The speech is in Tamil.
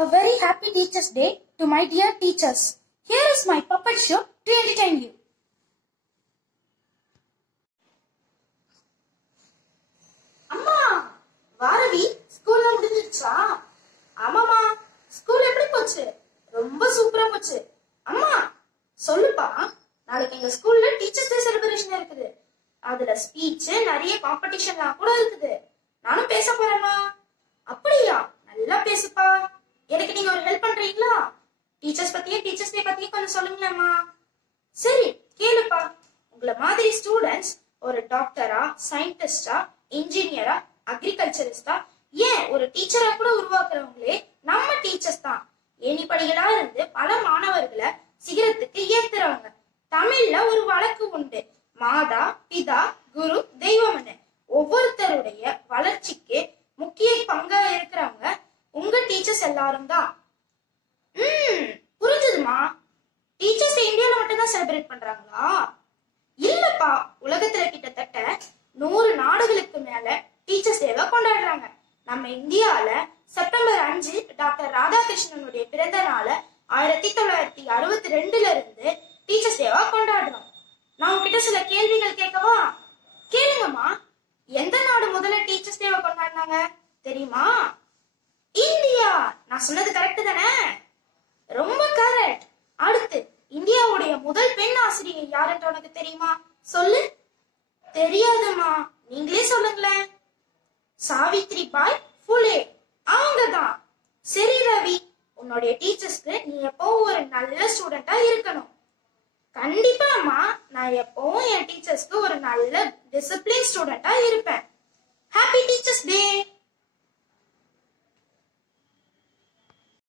A very happy Teachers' Day to my dear teachers. Here is my puppet show to entertain you. அம்மா, வாரவி ஸ்கூல்ல முடிஞ்சிருச்சா? ஆமாமா, ஸ்கூல் எப்படி போச்சு? ரொம்ப சூப்பரா போச்சு. அம்மா, சொல்லுப்பா, நாளைக்கு எங்க ஸ்கூல்ல டீச்சர்ஸ் டே செலிப்ரேஷன் இருக்குது. அதுல ஸ்பீச், நிறைய காம்படிஷன்லாம் கூட இருக்குது. நானும் பேச போறேம்மா. அப்படியா? நல்லா பேசுப்பா. எனக்கு நீங்க ஒரு ஹெல்ப் பண்றீங்களா? டீச்சர்ஸ் டே பத்தியும் கொஞ்சம் சொல்லுங்களேம்மா. சரி, கேளுப்பா. உங்களை மாதிரி ஸ்டூடெண்ட்ஸ் ஒரு டாக்டரா, சயின்டிஸ்டா, இன்ஜினியரா, அக்ரிகல்ச்சரிஸ்டா, ஏன் ஒரு டீச்சரா கூட உருவாக்குறவங்களே நம்ம டீச்சர்ஸ் தான். ஏணிப்படிகளா இருந்து பல மாணவர்களை சிகரத்துக்கு ஏத்துறவங்க. தமிழ்ல ஒரு வழக்கு உண்டு, மாதா பிதா குரு தெய்வம்னு. ஒவ்வொருத்தருடைய வளர்ச்சிக்கு முக்கிய பங்கா இருக்கிறவங்க உங்க டீச்சர்ஸ் எல்லாரும் தான். புரிஞ்சதுமா? டீச்சர்ஸ் டே இந்தியால மட்டும் தான் செலிப்ரேட் பண்றாங்களா? இல்லப்பா, உலகத்துல கிட்டத்தட்ட 100 நாடுகளுக்கு மேல டீச்சர்ஸ் டேவை கொண்டாடுறாங்க. நம்ம இந்தியால செப்டம்பர் 5 டாக்டர் ராதாகிருஷ்ணனுடைய பிறந்த நாள 1962 இருந்து டீச்சர்ஸ் டேவா கொண்டாடுறோம். நான் உங்ககிட்ட சில கேள்விகள் கேட்கவா? கேளுங்கம்மா. எந்த நாடு முதல்ல டீச்சர்ஸ் டேவை கொண்டாடினாங்க தெரியுமா? இந்தியா. நான் சொன்னது கரெக்ட் தானே? ரொம்ப கரெக்ட். அடுத்து, இந்தியாவுடைய முதல் பெண் ஆசிரியை யாருன்ற உனக்கு தெரியுமா? சொல்லு. தெரியாதுமா, நீங்களே சொல்லுங்களேன். சாவித்ரிபாய் புலே, அவங்கதான். சரி ரவி, உன்னுடைய டீச்சர்ஸ்க்கு நீ எப்பவும் ஒரு நல்ல ஸ்டூடெண்டா இருக்கணும். கண்டிப்பாமா, நான் எப்பவும் என் டீச்சர்ஸ்க்கு ஒரு நல்ல டிசிப்ளின் ஸ்டூடெண்டா இருப்பேன். Happy teachers day.